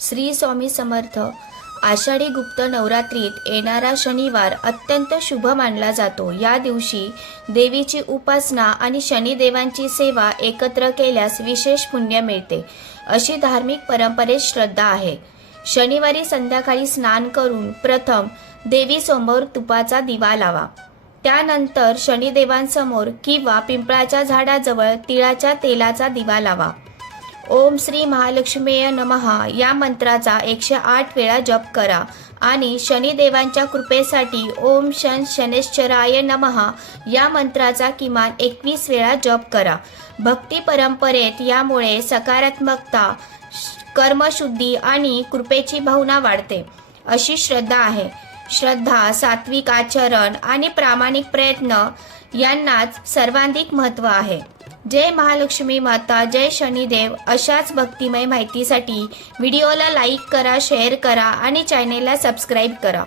श्री स्वामी समर्थ. आषाढी गुप्त नवरात्रीत येणारा शनिवार अत्यंत शुभ मानला जातो. या दिवशी देवीची उपासना आणि शनिदेवांची सेवा एकत्र केल्यास विशेष पुण्य मिळते, अशी धार्मिक परंपरेत श्रद्धा आहे. शनिवारी संध्याकाळी स्नान करून प्रथम देवीसमोर तुपाचा दिवा लावा. त्यानंतर शनिदेवांसमोर किंवा पिंपळाच्या झाडाजवळ तिळाच्या तेलाचा दिवा लावा. ओम श्री महालक्ष्मीय नमः या मंत्राचा 108 वेळा जप करा आणि शनिदेवांच्या कृपेसाठी ओम शनैश्चराय नमः या मंत्राचा किमान 21 वेळा जप करा. भक्ती परंपरेत यामुळे सकारात्मकता, कर्मशुद्धी आणि कृपेची भावना वाढते, अशी श्रद्धा आहे. श्रद्धा, सात्विक आचरण आणि प्रामाणिक प्रयत्न यांनाच सर्वाधिक महत्त्व आहे. जय महालक्ष्मी माता, जय शनिदेव. अशाच भक्तिमय माहितीसाठी व्हिडिओला लाईक करा, शेअर करा आणि चॅनेलला सबस्क्राईब करा.